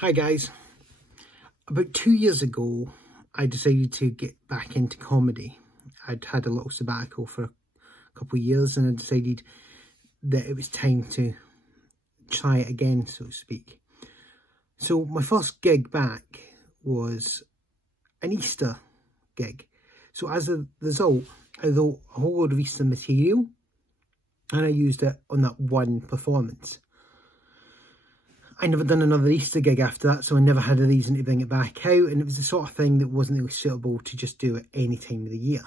Hi guys. About 2 years ago, I decided to get back into comedy. I'd had a little sabbatical for a couple of years and I decided that it was time to try it again, so to speak. So my first gig back was an Easter gig. So as a result, I wrote a whole load of Easter material and I used it on that one performance. I never done another Easter gig after that, so I never had a reason to bring it back out, and it was the sort of thing that wasn't really suitable to just do at any time of the year.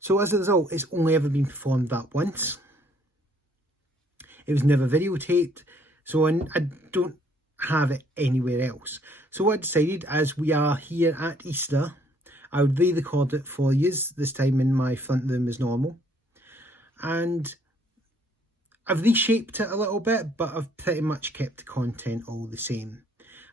So as a result, it's only ever been performed that once. It was never videotaped, so I don't have it anywhere else. So what I decided, as we are here at Easter, I would re-record it for you, this time in my front room as normal. And I've reshaped it a little bit, but I've pretty much kept the content all the same.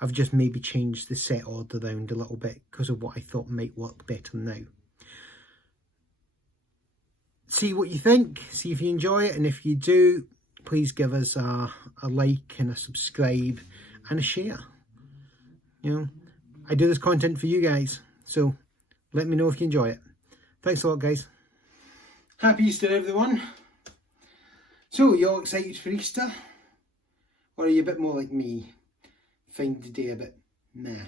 I've just maybe changed the set order around a little bit because of what I thought might work better now. See what you think, see if you enjoy it, and if you do, please give us a like and a subscribe and a share. You know, I do this content for you guys, so let me know if you enjoy it. Thanks a lot, guys. Happy Easter, everyone. So, you all excited for Easter? Or are you a bit more like me? Find the day a bit meh?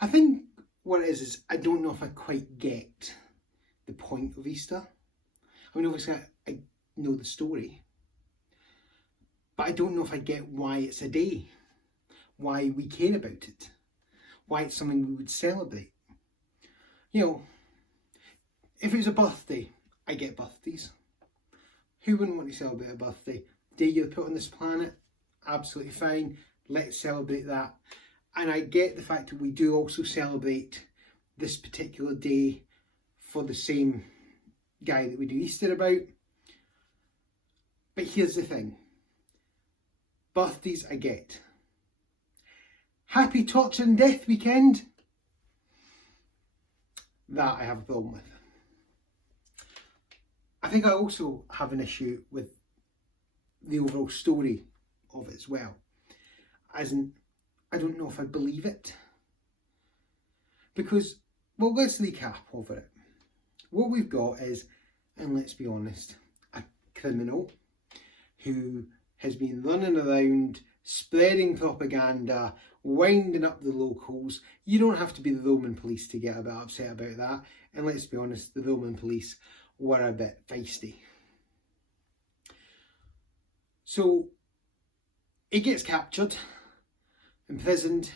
I think what it is I don't know if I quite get the point of Easter. I mean, obviously I know the story. But I don't know if I get why it's a day. Why we care about it. Why it's something we would celebrate. You know, if it was a birthday, I get birthdays. Who wouldn't want to celebrate a birthday? Day you're put on this planet, absolutely fine. Let's celebrate that. And I get the fact that we do also celebrate this particular day for the same guy that we do Easter about. But here's the thing. Birthdays I get. Happy Torture and Death Weekend. That I have a problem with. I think I also have an issue with the overall story of it as well. As in, I don't know if I believe it. Because, well, let's recap over it. What we've got is, and let's be honest, a criminal who has been running around, spreading propaganda, winding up the locals. You don't have to be the Roman police to get a bit upset about that. And let's be honest, the Roman police were a bit feisty. So he gets captured, imprisoned,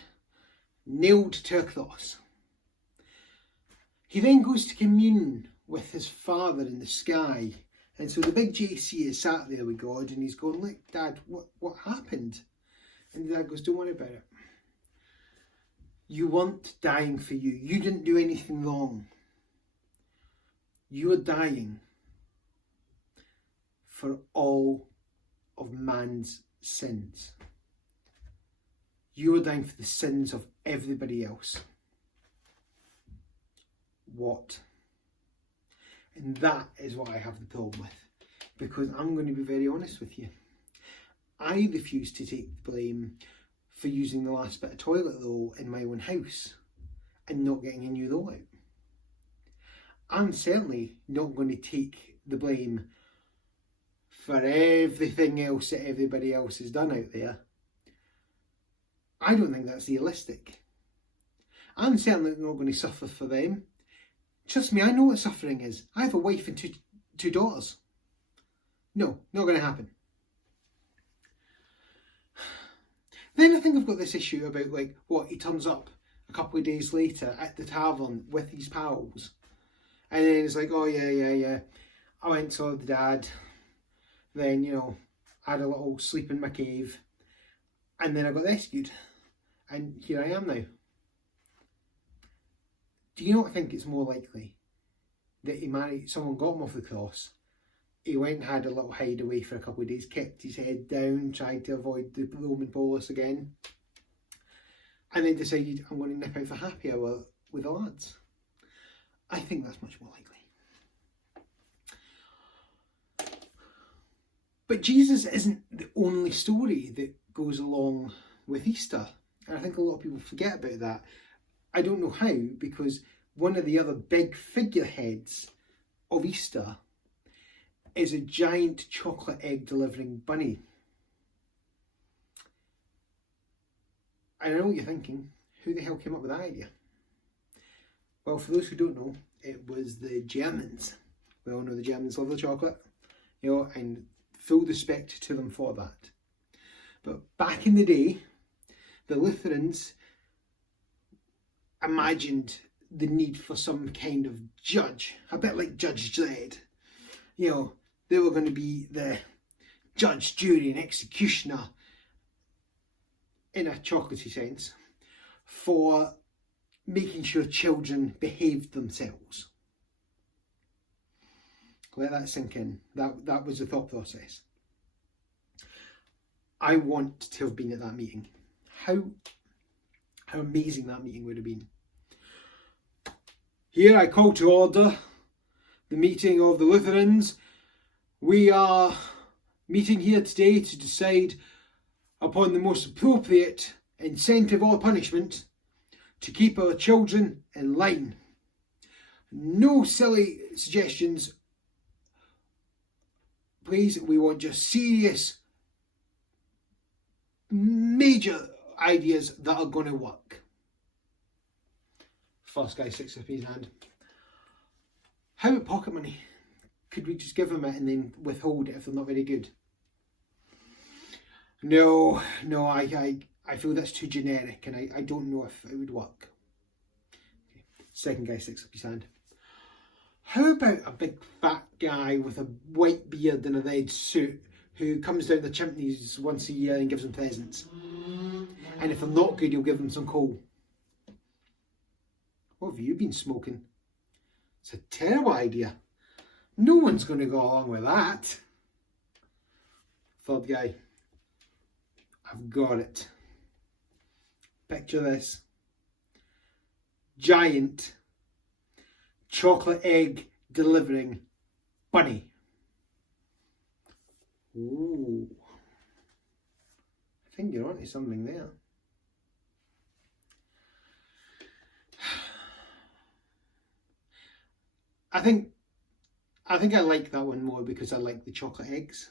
nailed to a cross. He then goes to commune with his father in the sky. And so the big JC is sat there with God and he's going, look, Dad, what happened? And the dad goes, don't worry about it. You weren't dying for you. You didn't do anything wrong. You are dying for all of man's sins. You are dying for the sins of everybody else. What? And that is what I have the problem with. Because I'm going to be very honest with you. I refuse to take the blame for using the last bit of toilet roll in my own house and not getting a new roll out. I'm certainly not going to take the blame for everything else that everybody else has done out there. I don't think that's realistic. I'm certainly not going to suffer for them. Trust me, I know what suffering is. I have a wife and two daughters. No, not going to happen. Then I think I've got this issue about he turns up a couple of days later at the tavern with his pals. And then it's like, oh yeah. I went to the dad. Then, I had a little sleep in my cave. And then I got rescued. And here I am now. Do you not think it's more likely that someone got him off the cross, he went and had a little hideaway for a couple of days, kept his head down, tried to avoid the Roman polis again, and then decided, I'm going to nip out for happy hour with the lads? I think that's much more likely. But Jesus isn't the only story that goes along with Easter. And I think a lot of people forget about that. I don't know how, because one of the other big figureheads of Easter is a giant chocolate egg delivering bunny. And I know what you're thinking, who the hell came up with that idea? Well, for those who don't know, it was the Germans. We all know the Germans love the chocolate, you know, and full respect to them for that. But back in the day, the Lutherans imagined the need for some kind of judge, a bit like Judge Dredd. You know, they were going to be the judge, jury and executioner, in a chocolatey sense, for making sure children behaved themselves. Let that sink in. That was the thought process. I want to have been at that meeting. How amazing that meeting would have been. Here I call to order the meeting of the Lutherans. We are meeting here today to decide upon the most appropriate incentive or punishment to keep our children in line. No silly suggestions, please. We want just serious, major ideas that are going to work. First guy sticks up his hand. How about pocket money? Could we just give them it and then withhold it if they're not very good? No, I feel that's too generic, and I don't know if it would work. Okay. Second guy sticks up his hand. How about a big fat guy with a white beard and a red suit who comes down the chimneys once a year and gives them presents? And if they're not good, he'll give them some coal. What have you been smoking? It's a terrible idea. No one's going to go along with that. Third guy. I've got it. Picture this. Giant chocolate egg delivering bunny. Ooh. I think you're onto something there. I think I like that one more because I like the chocolate eggs.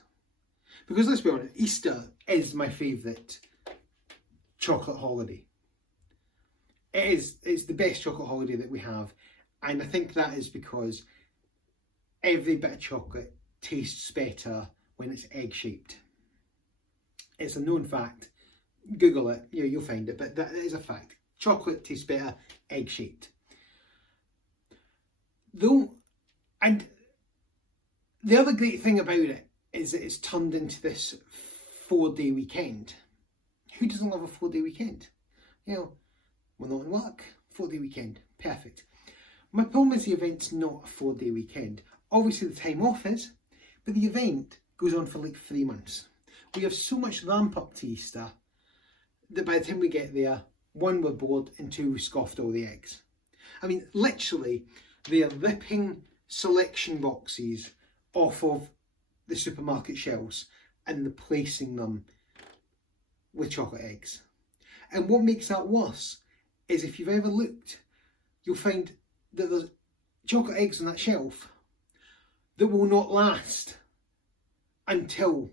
Because let's be honest, Easter is my favourite chocolate holiday. It's the best chocolate holiday that we have. And I think that is because every bit of chocolate tastes better when it's egg-shaped. It's a known fact. Google it, you'll find it, but that is a fact. Chocolate tastes better egg-shaped. And the other great thing about it is that it's turned into this 4-day weekend. Who doesn't love a 4-day weekend? You know, we're not in work, 4-day weekend, perfect. My problem is the event's not a 4-day weekend. Obviously the time off is, but the event goes on for like 3 months. We have so much ramp up to Easter that by the time we get there, 1, we're bored, and 2, we scoffed all the eggs. I mean, literally, they are ripping selection boxes off of the supermarket shelves and replacing them with chocolate eggs. And what makes that worse is if you've ever looked, you'll find that there's chocolate eggs on that shelf that will not last until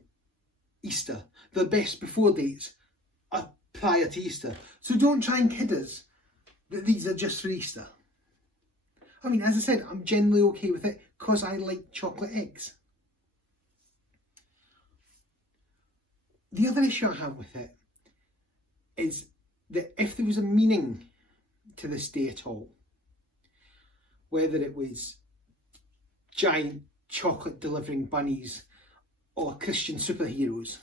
Easter. The best before dates are prior to Easter. So don't try and kid us that these are just for Easter. I mean, as I said, I'm generally okay with it because I like chocolate eggs. The other issue I have with it is that if there was a meaning to this day at all, whether it was giant chocolate delivering bunnies or Christian superheroes,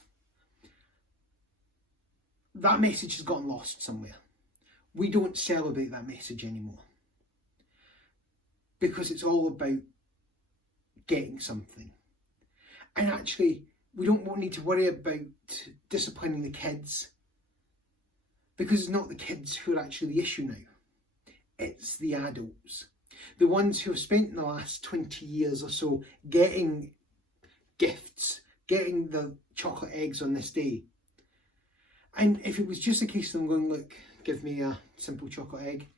that message has gotten lost somewhere. We don't celebrate that message anymore because it's all about getting something. And actually, we don't need to worry about disciplining the kids because it's not the kids who are actually the issue now. It's the adults. The ones who have spent the last 20 years or so getting gifts, getting the chocolate eggs on this day. And if it was just a case of them going, look, give me a simple chocolate egg,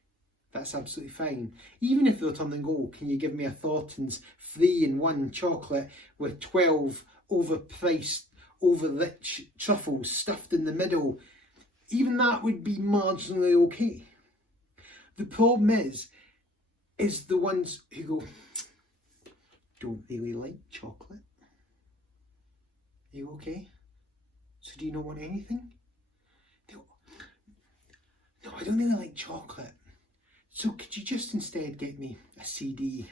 that's absolutely fine. Even if they're turning and go, can you give me a Thornton's 3-in-1 chocolate with 12 overpriced, over-rich truffles stuffed in the middle, even that would be marginally okay. The problem is the ones who go, don't really like chocolate. Are you okay? So do you not want anything? They go, no, I don't really like chocolate. So could you just instead get me a CD,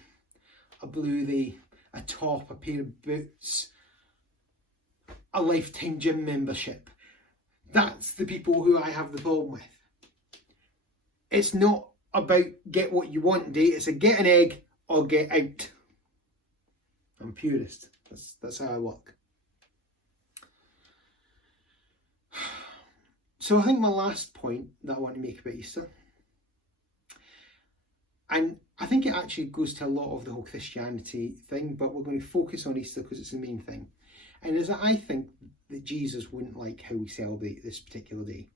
a Blu-ray, a top, a pair of boots, a lifetime gym membership? That's the people who I have the problem with. It's not about get what you want day, it's a get an egg or get out. I'm a purist. That's how I work. So I think my last point that I want to make about Easter, and I think it actually goes to a lot of the whole Christianity thing, but we're going to focus on Easter because it's the main thing, and is that I think that Jesus wouldn't like how we celebrate this particular day.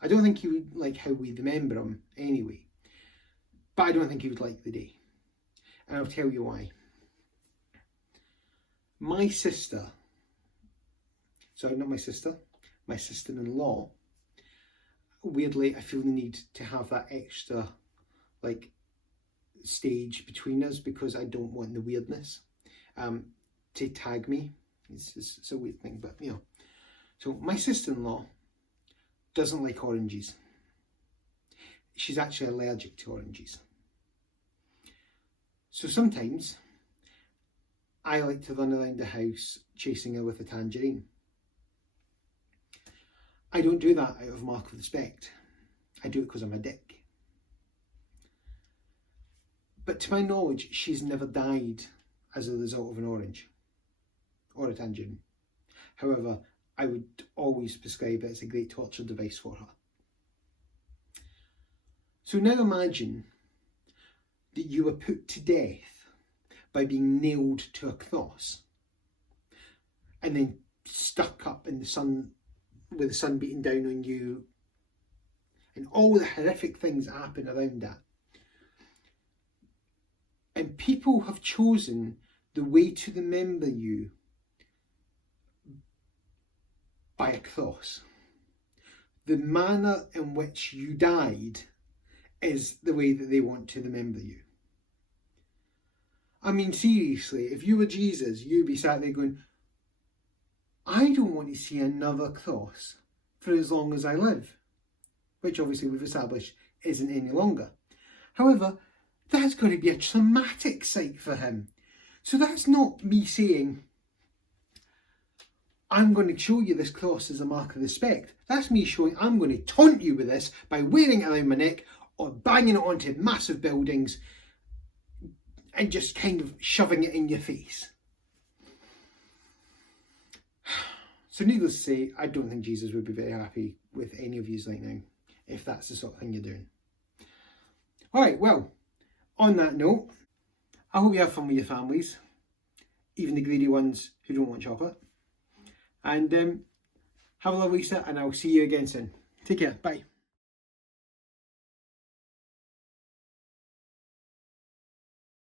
I don't think he would like how we remember him anyway, but I don't think he would like the day, and I'll tell you why. My sister, sorry, not my sister, my sister-in-law, weirdly, I feel the need to have that extra, like, stage between us because I don't want the weirdness to tag me. It's a weird thing, but, you know. So, my sister-in-law doesn't like oranges. She's actually allergic to oranges. So, sometimes I like to run around the house chasing her with a tangerine. I don't do that out of mark of respect. I do it because I'm a dick. But to my knowledge, she's never died as a result of an orange or a tangerine. However, I would always prescribe it as a great torture device for her. So now imagine that you were put to death by being nailed to a cross and then stuck up in the sun with the sun beating down on you and all the horrific things that happen around that. And people have chosen the way to remember you by a cross. The manner in which you died is the way that they want to remember you. I mean, seriously, if you were Jesus, you'd be sat there going, I don't want to see another cross for as long as I live, which obviously we've established isn't any longer. However, that's going to be a traumatic sight for him. So that's not me saying, I'm going to show you this cross as a mark of respect. That's me showing I'm going to taunt you with this by wearing it around my neck or banging it onto massive buildings and just kind of shoving it in your face. So needless to say, I don't think Jesus would be very happy with any of you right now, if that's the sort of thing you're doing. Alright, well, on that note, I hope you have fun with your families, even the greedy ones who don't want chocolate. And have a lovely Easter, and I'll see you again soon. Take care, bye.